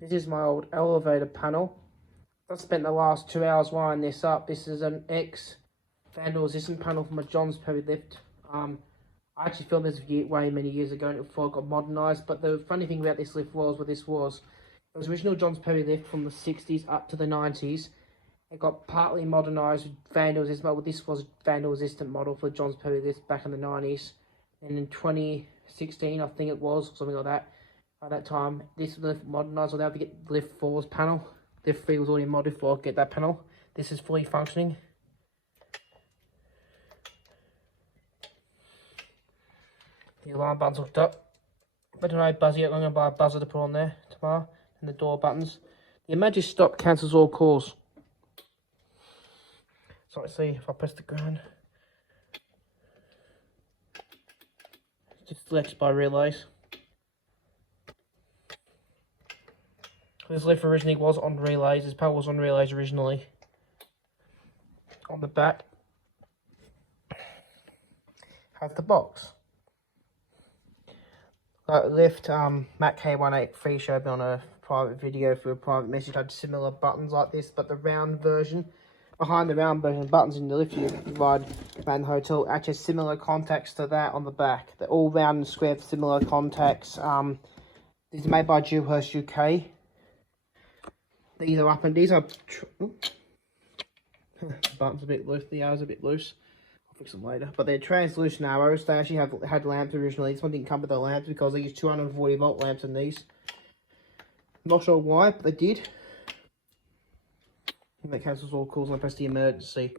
This is my old elevator panel. I spent the last 2 hours wiring this up. This is an vandal resistant panel from a Johns Perry lift. I actually filmed this way many years ago and before it got modernised. But the funny thing about this lift was, it was original Johns Perry lift from the 60s up to the 90s. It got partly modernised with vandal resistant, but this was vandal resistant model for Johns Perry lift back in the 90s. And in 2016, I think it was, something like that, at that time, this was modernised. I'll never get lift 4's panel. Lift 3 was already modded before I get that panel. This is fully functioning. The alarm button's hooked up. I don't know, buzzer yet. I'm going to buy a buzzer to put on there tomorrow. And the door buttons. The emergency stop cancels all calls. So let's see if I press the ground. Just selected by relays. This lift originally was on relays. This panel was on relays originally. On the back has the box. That lift, Matt K183 showed me on a private video through a private message, had similar buttons like this, but the round version, behind the round version, buttons in the lift you provide around the hotel actually has similar contacts to that on the back. They're all round and square, similar contacts. These are made by Dewhurst, UK. These are up and these are. The button's a bit loose. The arrow's a bit loose. I'll fix them later. But they're translucent arrows. They actually had lamps originally. This one didn't come with the lamps because they use 240 volt lamps in these. Not sure why, but they did. And that cancels all calls when I press the emergency.